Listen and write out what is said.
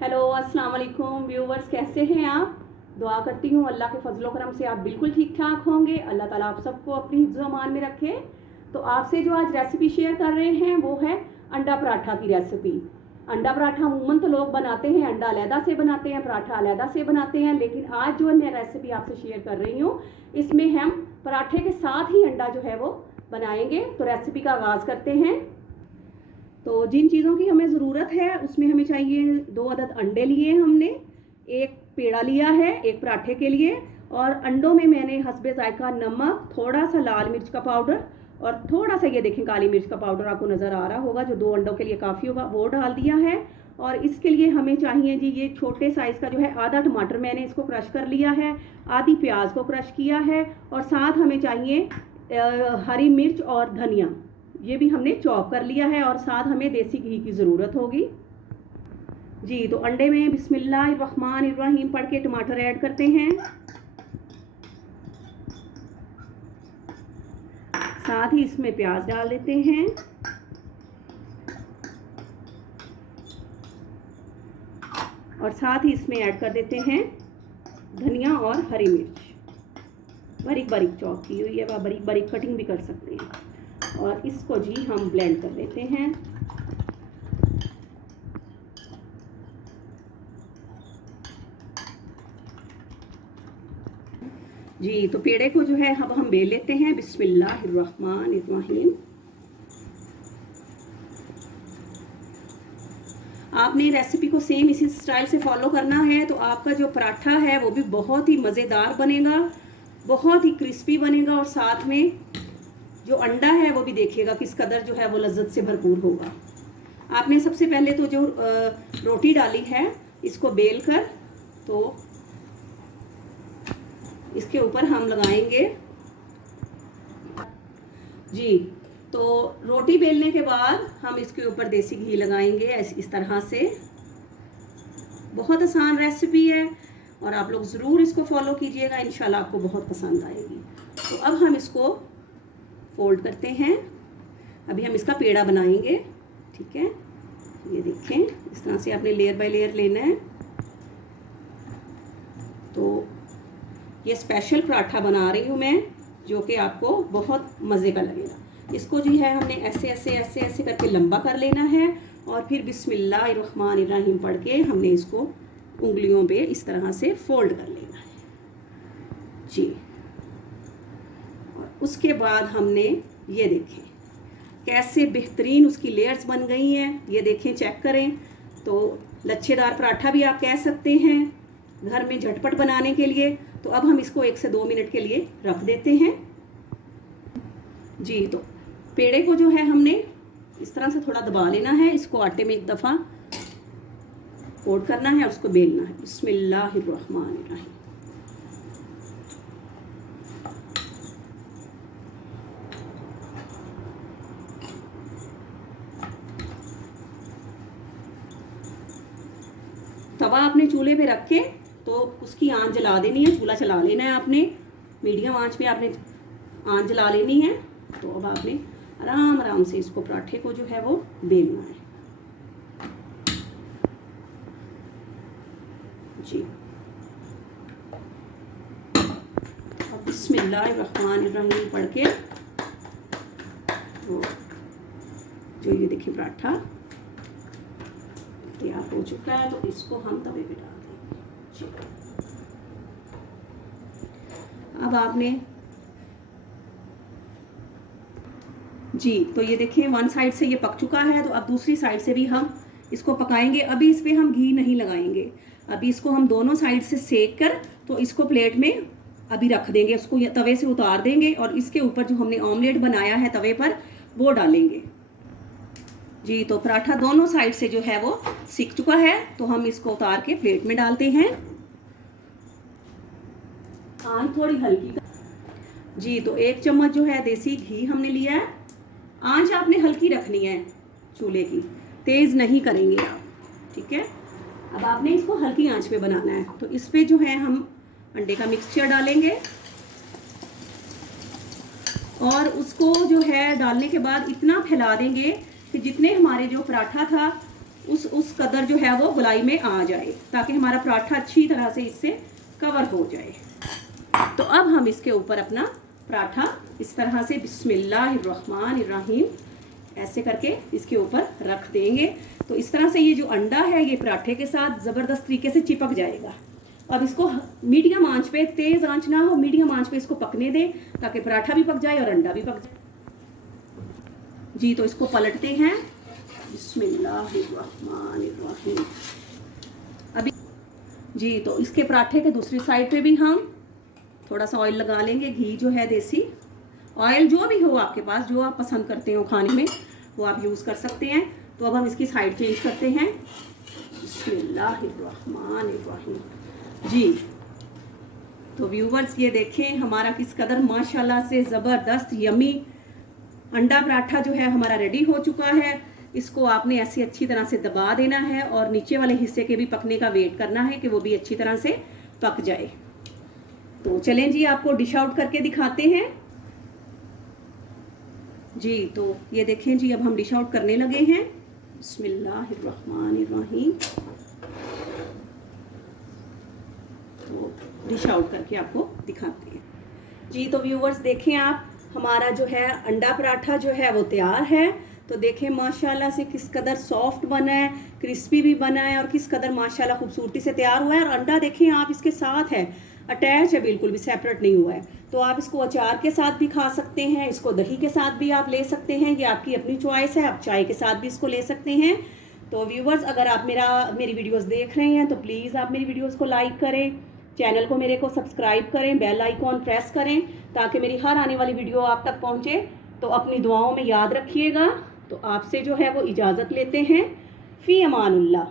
Hello अस्सलाम वालेकुम viewers, कैसे हैं आप। दुआ करती हूँ अल्लाह के फजलो करम से आप बिल्कुल ठीक ठाक होंगे। अल्लाह ताला आप सबको अपनी हिफ्ज़ अमान में रखे। तो आपसे जो आज रेसिपी शेयर कर रहे हैं वो है अंडा पराठा की रेसिपी। अंडा पराठा अमूमन तो लोग बनाते हैं, अंडा अलहदा से बनाते हैं, पराठा अलहदा से बनाते हैं, लेकिन आज जो मैं रेसिपी आपसे शेयर कर रही हूँ इसमें हम पराठे के साथ ही अंडा जो है वो बनाएंगे। तो रेसिपी का आगाज़ करते हैं। तो जिन चीज़ों की हमें ज़रूरत है उसमें हमें चाहिए 2 अदद अंडे लिए हमने, एक पेड़ा लिया है एक पराठे के लिए, और अंडों में मैंने हस्बे जायका नमक, थोड़ा सा लाल मिर्च का पाउडर और थोड़ा सा ये देखें काली मिर्च का पाउडर आपको नज़र आ रहा होगा जो 2 अंडों के लिए काफ़ी होगा, वो डाल दिया है। और इसके लिए हमें चाहिए जी ये छोटे साइज़ का जो है आधा टमाटर मैंने इसको क्रश कर लिया है, आधी प्याज को क्रश किया है, और साथ हमें चाहिए हरी मिर्च और धनिया, ये भी हमने चॉप कर लिया है, और साथ हमें देसी घी की ज़रूरत होगी जी। तो अंडे में बिस्मिल्लाहिर्रहमानिर्रहीम पढ़ के टमाटर ऐड करते हैं, साथ ही इसमें प्याज डाल देते हैं, और साथ ही इसमें ऐड कर देते हैं धनिया और हरी मिर्च बारीक बारीक चॉप की हुई है, वह बारीक बारीक कटिंग भी कर सकते हैं। और इसको जी हम ब्लेंड कर लेते हैं। जी तो पेड़े को जो है अब हम बेल लेते हैं। बिस्मिल्लाहिर्रहमानिर्रहीम। आपने रेसिपी को सेम इसी स्टाइल से फॉलो करना है तो आपका जो पराठा है वो भी बहुत ही मज़ेदार बनेगा, बहुत ही क्रिस्पी बनेगा, और साथ में जो अंडा है वो भी देखिएगा किस कदर जो है वो लज्जत से भरपूर होगा। आपने सबसे पहले तो जो रोटी डाली है इसको बेल कर तो इसके ऊपर हम लगाएंगे जी। तो रोटी बेलने के बाद हम इसके ऊपर देसी घी लगाएंगे इस तरह से। बहुत आसान रेसिपी है और आप लोग ज़रूर इसको फॉलो कीजिएगा, इंशाल्लाह आपको बहुत पसंद आएगी। तो अब हम इसको फोल्ड करते हैं। अभी हम इसका पेड़ा बनाएंगे, ठीक है। ये देखें इस तरह से आपने लेयर बाय लेयर लेना है। तो ये स्पेशल पराठा बना रही हूँ मैं जो कि आपको बहुत मज़े का लगेगा। इसको जो है हमने ऐसे ऐसे ऐसे ऐसे करके लंबा कर लेना है, और फिर बिस्मिल्लाहिर्रहमानिर्रहीम पढ़ के हमने इसको उंगलियों पे इस तरह से फोल्ड कर लेना है जी। और उसके बाद हमने ये देखें कैसे बेहतरीन उसकी लेयर्स बन गई हैं, ये देखें चेक करें। तो लच्छेदार पराठा भी आप कह सकते हैं घर में झटपट बनाने के लिए। तो अब हम इसको 1 से 2 मिनट के लिए रख देते हैं जी। तो पेड़े को जो है हमने इस तरह से थोड़ा दबा लेना है, इसको आटे में एक दफ़ा कोट करना है और उसको बेलना है। बिस्मिल्लाहिर्रहमानिर्रहीम। तवा आपने चूल्हे पे रख के तो उसकी आंच जला देनी है, चूल्हा चला लेना है आपने, मीडियम आंच पे आपने आंच जला लेनी है। तो अब आपने आराम आराम से इसको पराठे को जो है वो बेलना है जी। अब बिस्मिल्लाहिर्रहमानिर्रहीम पढ़ के तो जो ये देखिए पराठा तैयार हो चुका है। तो इसको हम तवे पे डाल देंगे। अब आपने जी तो ये देखिए वन साइड से ये पक चुका है, तो अब दूसरी साइड से भी हम इसको पकाएंगे। अभी इस पर हम घी नहीं लगाएंगे, अभी इसको हम दोनों साइड से सेक कर तो इसको प्लेट में अभी रख देंगे, उसको तवे से उतार देंगे और इसके ऊपर जो हमने ऑमलेट बनाया है तवे पर वो डालेंगे जी। तो पराठा दोनों साइड से जो है वो सिक चुका है, तो हम इसको उतार के प्लेट में डालते हैं। आंच थोड़ी हल्की जी। तो 1 चम्मच जो है देसी घी हमने लिया है। आंच आपने हल्की रखनी है चूल्हे की, तेज़ नहीं करेंगे आप, ठीक है। अब आपने इसको हल्की आंच पे बनाना है। तो इस पे जो है हम अंडे का मिक्सचर डालेंगे, और उसको जो है डालने के बाद इतना फैला देंगे कि जितने हमारे जो पराठा था उस कदर कलर जो है वो गुलाई में आ जाए, ताकि हमारा पराठा अच्छी तरह से इससे कवर हो जाए। तो अब हम इसके ऊपर अपना पराठा इस तरह से बिस्मिल्लाहिर्रहमानिर्रहीम ऐसे करके इसके ऊपर रख देंगे। तो इस तरह से ये जो अंडा है ये पराठे के साथ ज़बरदस्त तरीके से चिपक जाएगा। अब इसको मीडियम आंच पे, तेज़ आंच ना हो, मीडियम आंच पे इसको पकने दें, ताकि पराठा भी पक जाए और अंडा भी पक जाए जी। तो इसको पलटते हैं, बिस्मिल्लाहिर्रहमानिर्रहीम। अभी जी, तो इसके पराठे के दूसरी साइड पे भी हम थोड़ा सा ऑयल लगा लेंगे, घी जो है देसी ऑयल जो भी हो आपके पास, जो आप पसंद करते हो खाने में वो आप यूज़ कर सकते हैं। तो अब हम इसकी साइड चेंज करते हैं, बिस्मिल्लाहिर्रहमानिर्रहीम जी। तो व्यूवर्स ये देखें हमारा किस कदर माशाल्लाह से ज़बरदस्त यमी अंडा पराठा जो है हमारा रेडी हो चुका है। इसको आपने ऐसे अच्छी तरह से दबा देना है और नीचे वाले हिस्से के भी पकने का वेट करना है कि वो भी अच्छी तरह से पक जाए। तो चलें जी, आपको डिश आउट करके दिखाते हैं जी। तो ये देखें जी, अब हम डिश आउट करने लगे हैं, बिस्मिल्लाहिर्रहमानिर्रहीम। तो डिश आउट करके आपको दिखाते हैं जी। तो व्यूवर्स देखें आप, हमारा जो है अंडा पराठा जो है वो तैयार है। तो देखें माशाल्लाह से किस कदर सॉफ्ट बना है, क्रिस्पी भी बना है और किस कदर माशाल्लाह खूबसूरती से तैयार हुआ है। और अंडा देखें आप इसके साथ है, अटैच है, बिल्कुल भी सेपरेट नहीं हुआ है। तो आप इसको अचार के साथ भी खा सकते हैं, इसको दही के साथ भी आप ले सकते हैं, ये आपकी अपनी चॉइस है। आप चाय के साथ भी इसको ले सकते हैं। तो व्यूवर्स अगर आप मेरी वीडियोस देख रहे हैं तो प्लीज़ आप मेरी वीडियोस को लाइक करें, चैनल को मेरे को सब्सक्राइब करें, बेल आइकॉन प्रेस करें ताकि मेरी हर आने वाली वीडियो आप तक पहुँचे। तो अपनी दुआओं में याद रखिएगा। तो आपसे जो है वो इजाज़त लेते हैं, फ़ी अमानुल्लाह।